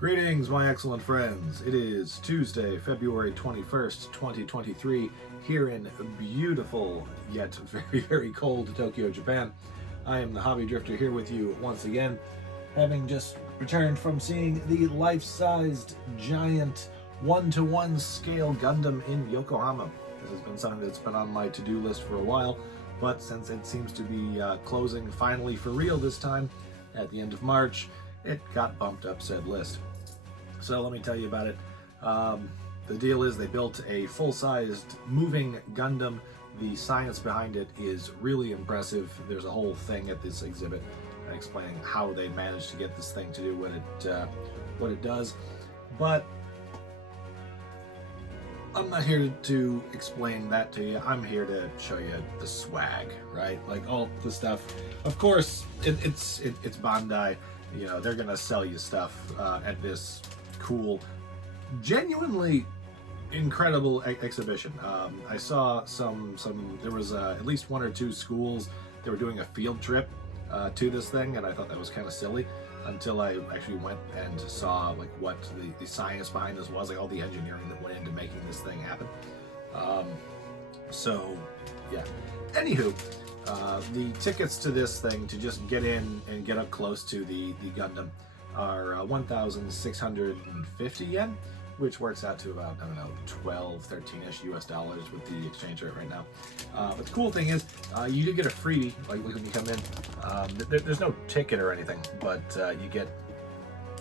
Greetings, my excellent friends. It is Tuesday, February 21st, 2023, here in beautiful yet very, very cold Tokyo, Japan. I am the Hobby Drifter here with you once again, having just returned from seeing the life-sized, giant, one-to-one scale Gundam in Yokohama. This has been something that's been on my to-do list for a while, but since it seems to be closing finally for real this time, at the end of March, it got bumped up said list. So let me tell you about it. The deal is they built a full-sized moving Gundam. The science behind it is really impressive. There's a whole thing at this exhibit explaining how they managed to get this thing to do what it does. But I'm not here to explain that to you. I'm here to show you the swag, right? Like all the stuff. Of course, it's Bandai. You know, they're gonna sell you stuff at this cool, genuinely incredible exhibition. I saw there was at least one or two schools that were doing a field trip to this thing, and I thought that was kind of silly until I actually went and saw like what the science behind this was, like all the engineering that went into making this thing happen. So yeah, anywho, the tickets to this thing to just get in and get up close to the Gundam are 1,650 yen, which works out to about, I don't know, 12, 13-ish US dollars with the exchange rate right now. But the cool thing is, you do get a freebie, like when you come in. There's no ticket or anything, but you get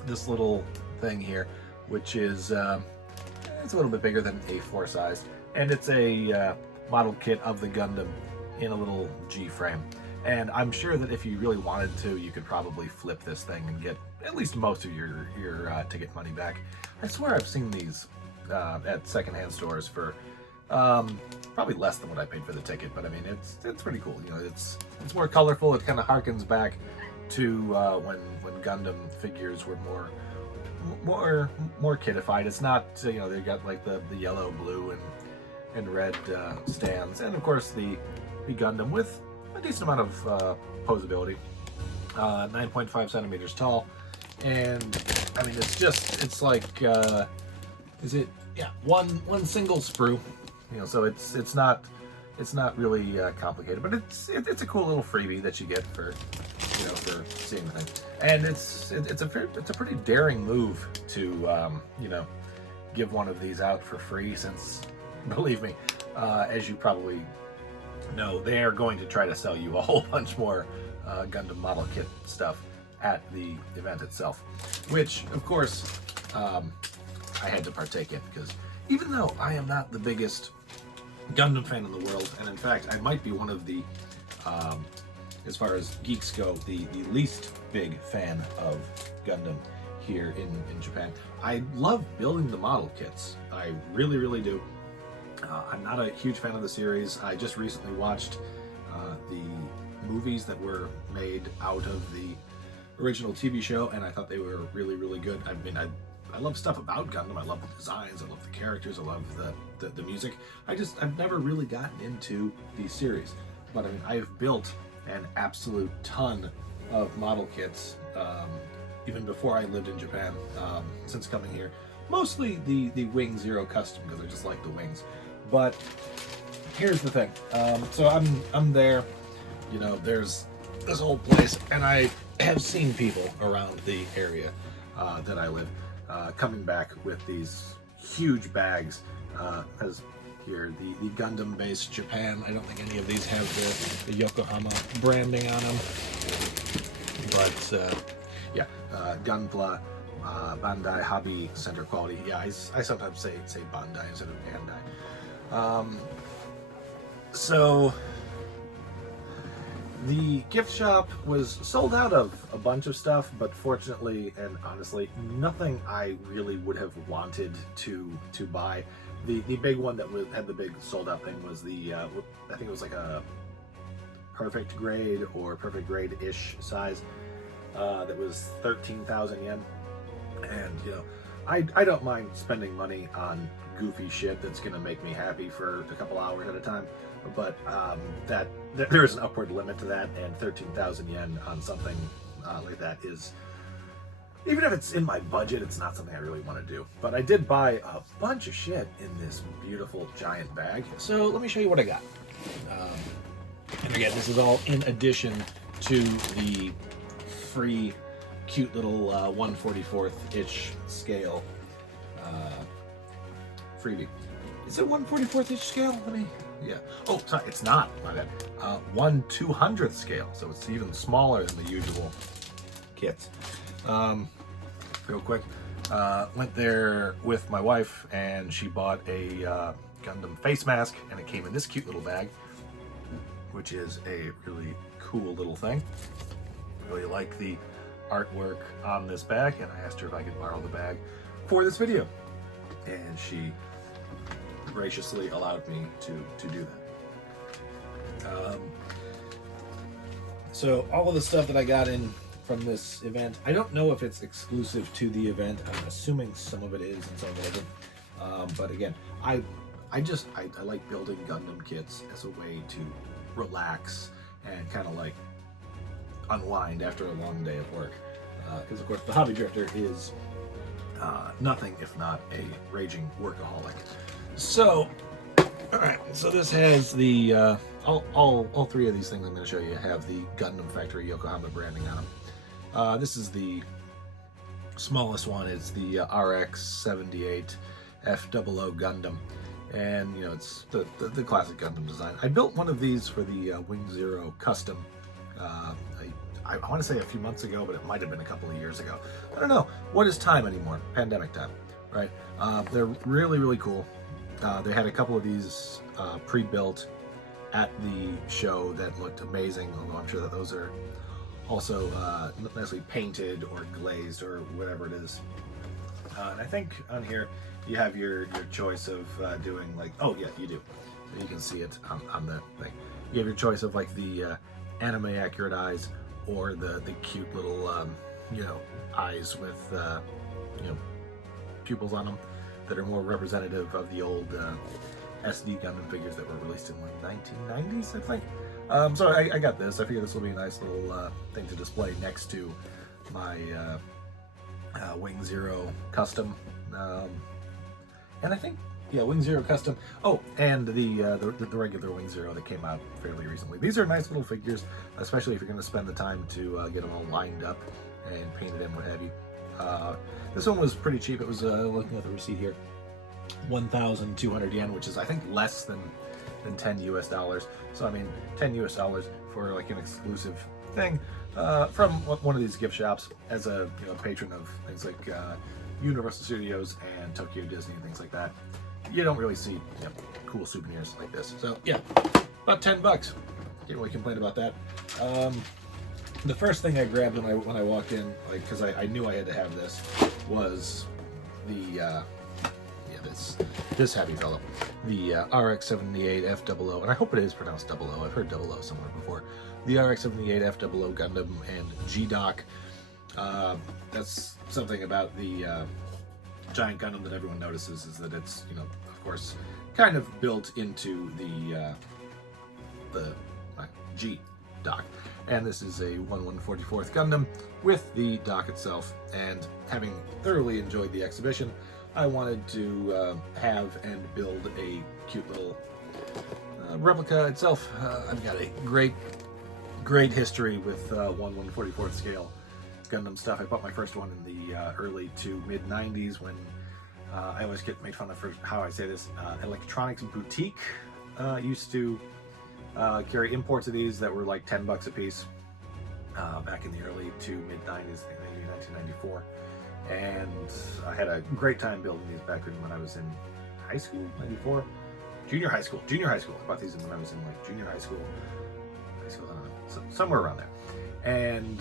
this little thing here, which is, it's a little bit bigger than A4 size, and it's a model kit of the Gundam in a little G-frame. And I'm sure that if you really wanted to, you could probably flip this thing and get at least most of your ticket money back. I swear I've seen these at secondhand stores for probably less than what I paid for the ticket, but I mean it's pretty cool. You know, it's more colorful. It kind of harkens back to when Gundam figures were more kiddified. It's not, you know, they got like the yellow, blue, and red stands, and of course the Gundam with a decent amount of posability, 9.5 centimeters tall, and I mean it's like is it, yeah, one single sprue, you know, so it's not really complicated, but it's a cool little freebie that you get for, you know, for seeing the thing. And it's a pretty daring move to you know, give one of these out for free, since believe me, as you probably know, they are going to try to sell you a whole bunch more Gundam model kit stuff at the event itself, which of course I had to partake in, because even though I am not the biggest Gundam fan in the world, and in fact I might be one of the, as far as geeks go, the least big fan of Gundam here in Japan, I love building the model kits. I really do. I'm not a huge fan of the series. I just recently watched the movies that were made out of the original TV show, and I thought they were really good. I mean, I love stuff about Gundam. I love the designs, I love the characters, I love the music. I've never really gotten into the series, but I mean, I've built an absolute ton of model kits even before I lived in Japan, since coming here. Mostly the Wing Zero custom, because I just like the wings. But here's the thing. So I'm there, you know, there's this whole place, and I have seen people around the area that I live coming back with these huge bags. As here, the Gundam base Japan, I don't think any of these have the Yokohama branding on them. But yeah, Gunpla, Bandai Hobby Center Quality. Yeah, I sometimes say Bandai instead of Bandai. So the gift shop was sold out of a bunch of stuff, but fortunately and honestly, nothing I really would have wanted to buy. The big one that had the big sold out thing was the I think it was like a perfect grade or perfect grade-ish size that was 13,000 yen. And you know, I don't mind spending money on goofy shit that's gonna make me happy for a couple hours at a time, but there is an upward limit to that, and 13,000 yen on something like that is even if it's in my budget, it's not something I really want to do. But I did buy a bunch of shit in this beautiful giant bag. So let me show you what I got. And again, this is all in addition to the free, cute little 1/44 inch scale freebie. Is it 1/44 inch scale? Let me, yeah. Oh, sorry, it's not. My bad. 1/200th scale, so it's even smaller than the usual kits. Real quick, went there with my wife, and she bought a Gundam face mask, and it came in this cute little bag, which is a really cool little thing. Really like the artwork on this bag, and I asked her if I could borrow the bag for this video, and she graciously allowed me to do that. So all of the stuff that I got in from this event, I don't know if it's exclusive to the event. I'm assuming some of it is and some of it isn't. But again, I like building Gundam kits as a way to relax and kind of like unwind after a long day of work. Because of course the hobby drifter is nothing if not a raging workaholic. So, all right. So this has the all three of these things I'm going to show you have the Gundam Factory Yokohama branding on them. This is the smallest one. It's the RX-78 FOO Gundam, and you know it's the classic Gundam design. I built one of these for the Wing Zero custom. I want to say a few months ago, but it might have been a couple of years ago. I don't know. What is time anymore? Pandemic time, right? They're really cool. They had a couple of these pre-built at the show that looked amazing, although I'm sure that those are also not necessarily painted or glazed or whatever it is. And I think on here you have your choice of doing like, oh yeah, you do. So you can see it on the thing. You have your choice of like the anime accurate eyes, or the cute little you know, eyes with you know, pupils on them that are more representative of the old SD Gundam figures that were released in like 1990s, I think. So I got this. I figure this will be a nice little thing to display next to my Wing Zero custom. And I think, yeah, Wing Zero custom. Oh, and the regular Wing Zero that came out fairly recently. These are nice little figures, especially if you're going to spend the time to get them all lined up and painted in, what have you. This one was pretty cheap. It was, looking at the receipt here, 1,200 yen, which is I think less than 10 US dollars. So I mean, 10 US dollars for like an exclusive thing from one of these gift shops, as a patron of things like Universal Studios and Tokyo Disney and things like that. You don't really see cool souvenirs like this. So yeah, about 10 bucks. Can't really complain about that. The first thing I grabbed when I walked in, like, because I knew I had to have this, was the this heavy fellow, the RX-78 FOO, and I hope it is pronounced 00. I've heard 00 somewhere before. The RX-78 FOO Gundam and G-Dock. That's something about the giant Gundam that everyone notices, is that it's, of course, kind of built into the G-Dock. And this is a 1/144th Gundam with the dock itself. And having thoroughly enjoyed the exhibition, I wanted to have and build a cute little replica itself. I've got a great history with 1/144th scale Gundam stuff. I bought my first one in the early to mid 90s, when I always get made fun of for how I say this. Electronics Boutique used to carry imports of these that were like 10 bucks a piece back in the early to mid 90s, maybe 1994. And I had a great time building these back when I was in high school, 94, junior high school. I bought these when I was in like junior high school, somewhere around there. And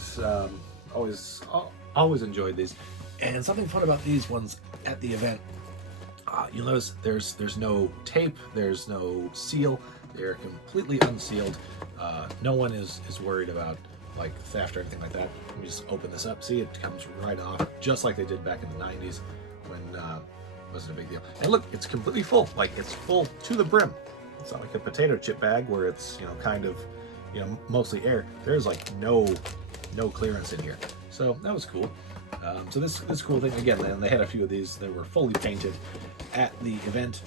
always enjoyed these. And something fun about these ones at the event, you'll notice there's no tape, there's no seal. They're completely unsealed. No one is worried about like theft or anything like that. Let me just open this up. See, it comes right off, just like they did back in the 90s when it wasn't a big deal. And look, it's completely full. Like, it's full to the brim. It's not like a potato chip bag where it's kind of mostly air. There's like no clearance in here. So that was cool. So this cool thing, again, and they had a few of these that were fully painted at the event.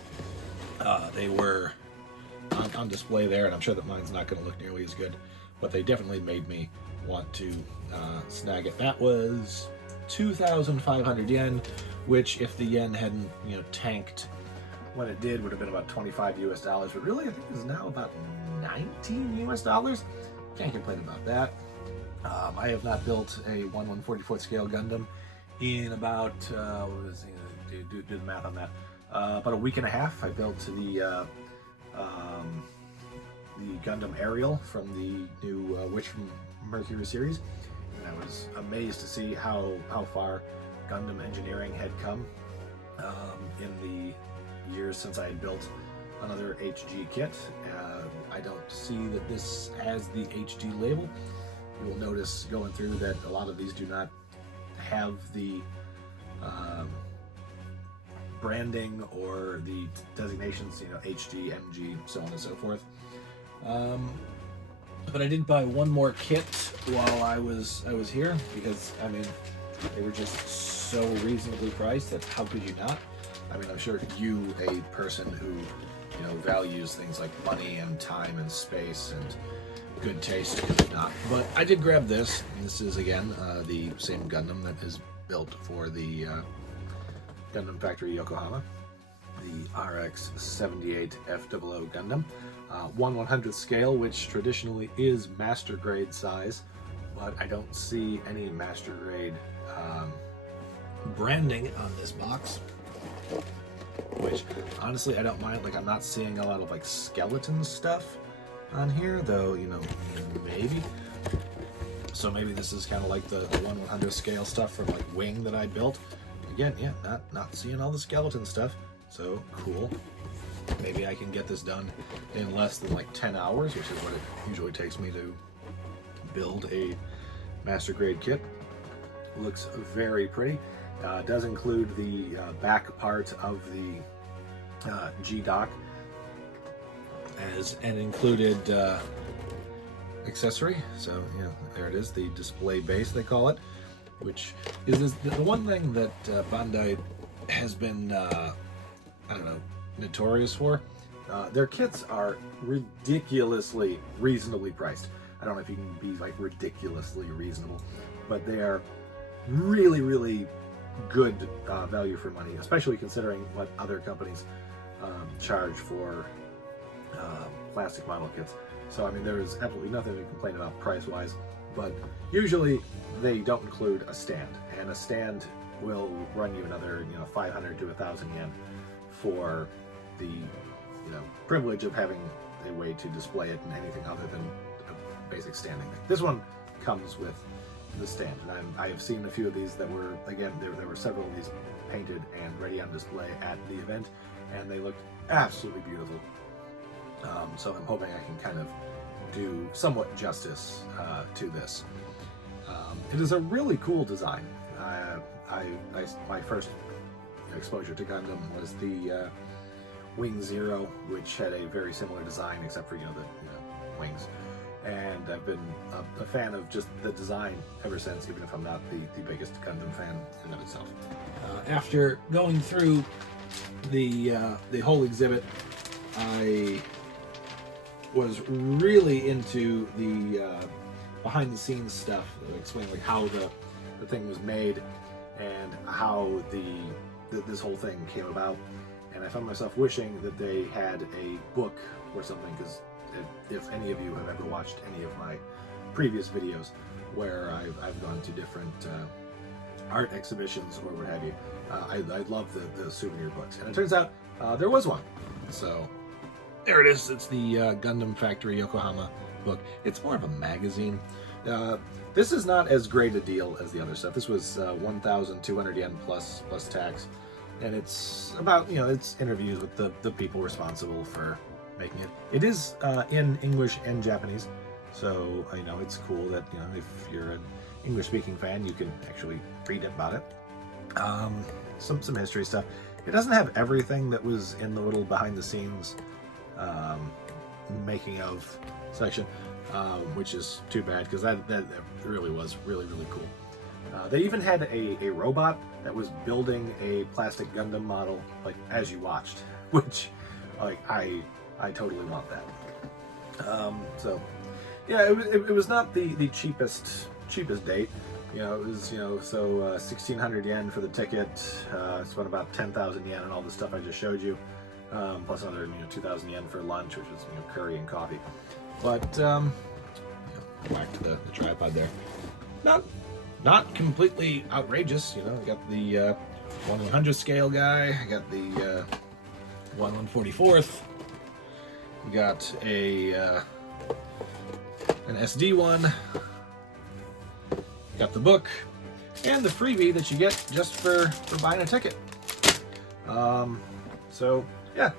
They were on display there, and I'm sure that mine's not going to look nearly as good, but they definitely made me want to snag it. That was 2,500 yen, which if the yen hadn't, tanked when it did, would have been about 25 US dollars, but really I think is now about 19 US dollars. Can't complain about that. I have not built a 1/144th scale Gundam in about, do the math on that, about a week and a half. I built the Gundam Ariel from the new Witch from Mercury series, and I was amazed to see how far Gundam engineering had come in the years since I had built another HG kit. I don't see that this has the HG label. You will notice going through that a lot of these do not have the branding or the designations, HD, MG, so on and so forth. But I did buy one more kit while I was here, because I mean they were just so reasonably priced that how could you not? I mean, I'm sure you, a person who values things like money and time and space and good taste, could not. But I did grab this. This is again the same Gundam that is built for the Gundam Factory Yokohama, the RX-78 FOO Gundam, 1/100th scale, which traditionally is master grade size, but I don't see any master grade branding on this box, which honestly I don't mind. Like, I'm not seeing a lot of like skeleton stuff on here, though, maybe. So maybe this is kind of like the 1/100th scale stuff from like Wing that I built. Again, yeah, not seeing all the skeleton stuff, so cool. Maybe I can get this done in less than like 10 hours, which is what it usually takes me to build a master grade kit. Looks very pretty. Does include the back part of the G-Dock as an included accessory. So there it is, the display base they call it, which is the one thing that Bandai has been I don't know, notorious for. Their kits are ridiculously reasonably priced. I don't know if you can be like ridiculously reasonable, but they are really, really good value for money, especially considering what other companies charge for plastic model kits. So I mean, there's absolutely nothing to complain about price-wise, but usually they don't include a stand, and a stand will run you another 500 to 1,000 yen for the privilege of having a way to display it in anything other than a basic standing thing. This one comes with the stand, and I have seen a few of these that were, again, there were several of these painted and ready on display at the event, and they looked absolutely beautiful. So I'm hoping I can kind of do somewhat justice to this. It is a really cool design. My first exposure to Gundam was the Wing Zero, which had a very similar design, except for the wings. And I've been a fan of just the design ever since, even if I'm not the biggest Gundam fan in and of itself. After going through the whole exhibit, I was really into the behind the scenes stuff, explaining like how the thing was made and how this whole thing came about. And I found myself wishing that they had a book or something, because if any of you have ever watched any of my previous videos where I've gone to different art exhibitions or what have you, I love the souvenir books, and it turns out there was one. So there it is. It's the Gundam Factory Yokohama book. It's more of a magazine. This is not as great a deal as the other stuff. This was 1,200 yen plus tax, and it's about it's interviews with the people responsible for making it. It is in English and Japanese, so it's cool that if you're an English-speaking fan, you can actually read about it. Some history stuff. It doesn't have everything that was in the little behind-the-scenes making of section, which is too bad, because that really was really cool. They even had a robot that was building a plastic Gundam model, like, as you watched, which, like, I totally want that. So yeah, it was not the cheapest date. You know, it was, you know, so 1,600 yen for the ticket. Spent about 10,000 yen on all the stuff I just showed you, plus another, you know, 2,000 yen for lunch, which was, you know, curry and coffee. But yeah, back to the tripod there. Not completely outrageous, you know. I got the 1/100 scale guy. I got the 1/144th. We got an SD one. Got the book and the freebie that you get just for buying a ticket. So yeah,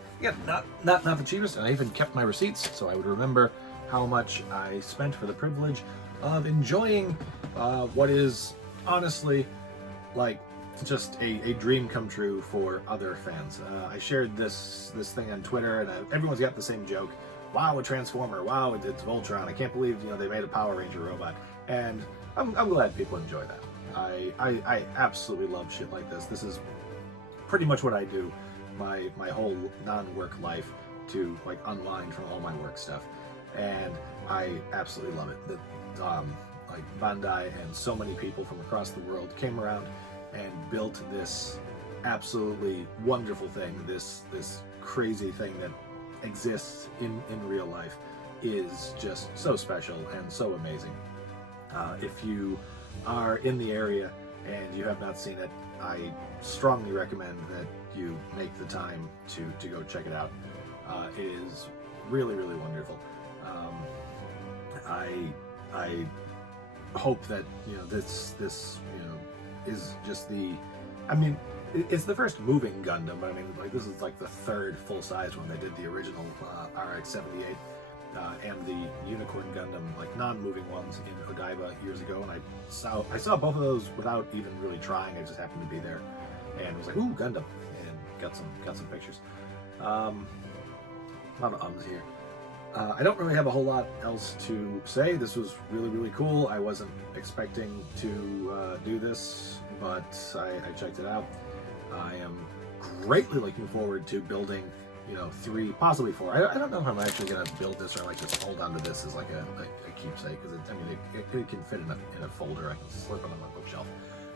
not the cheapest, and I even kept my receipts so I would remember how much I spent for the privilege of enjoying what is honestly like just a dream come true for other fans. I shared this thing on Twitter, and everyone's got the same joke. Wow, a Transformer! Wow, it's Voltron! I can't believe, you know, they made a Power Ranger robot. And I'm glad people enjoy that. I absolutely love shit like this. This is pretty much what I do my whole non-work life to, like, unwind from all my work stuff, and I absolutely love it. That like Bandai and so many people from across the world came around and built this absolutely wonderful thing. This crazy thing that exists in real life is just so special and so amazing. If you are in the area and you have not seen it, I strongly recommend that you make the time to go check it out. It is really, really wonderful. I hope that, you know, this you know, is just I mean, it's the first moving Gundam, but I mean, like, this is like the third full-size one. They did the original RX-78 and the Unicorn Gundam, like, non-moving ones in Odaiba years ago, and I saw both of those without even really trying. I just happened to be there and was like, ooh, Gundam, and got some pictures. A lot of ums here. I don't really have a whole lot else to say. This was really, really cool. I wasn't expecting to do this, but I checked it out. I am greatly looking forward to building, you know, 3, possibly 4. I don't know if I'm actually going to build this or, like, just hold on to this as like a keepsake, because I mean, it can fit in a folder. I can slip it on my bookshelf.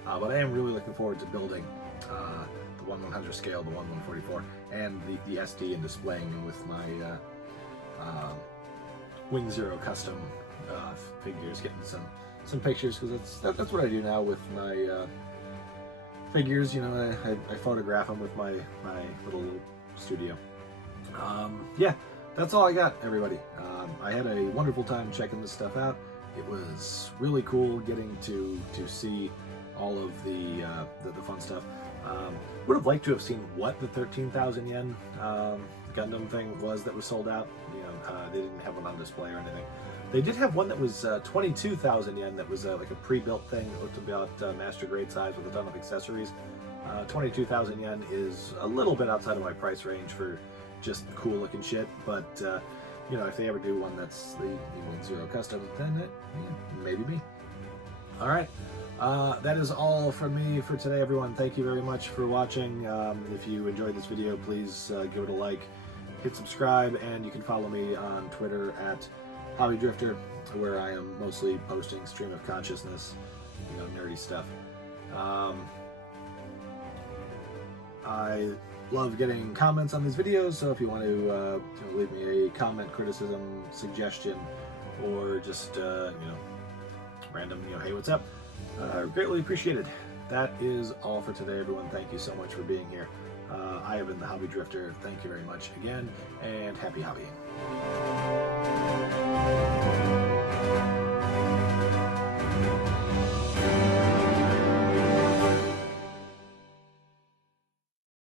But I am really looking forward to building the 1/100 scale, the 1/144, and the SD, and displaying them with my Wing Zero custom figures, getting some pictures, because that's what I do now with my figures. You know, I photograph them with my little studio. Yeah, that's all I got, everybody. I had a wonderful time checking this stuff out. It was really cool getting to see all of the fun stuff. Would have liked to have seen what the 13,000 yen Gundam thing was that was sold out. You know, they didn't have one on display or anything. They did have one that was 22,000 yen that was like a pre-built thing that looked about master grade size with a ton of accessories. 22,000 yen is a little bit outside of my price range for just cool looking shit, but you know, if they ever do one that's the Wing Zero custom, then maybe me. All right. That is all from me for today, everyone. Thank you very much for watching. If you enjoyed this video, please give it a like, hit subscribe, and you can follow me on Twitter at Hobby Drifter, where I am mostly posting stream of consciousness, you know, nerdy stuff. I love getting comments on these videos, so if you want to you know, leave me a comment, criticism, suggestion, or just you know, random, you know, hey, what's up? Greatly appreciated. That is all for today, everyone. Thank you so much for being here. I have been the Hobby Drifter. Thank you very much again, and happy hobbying.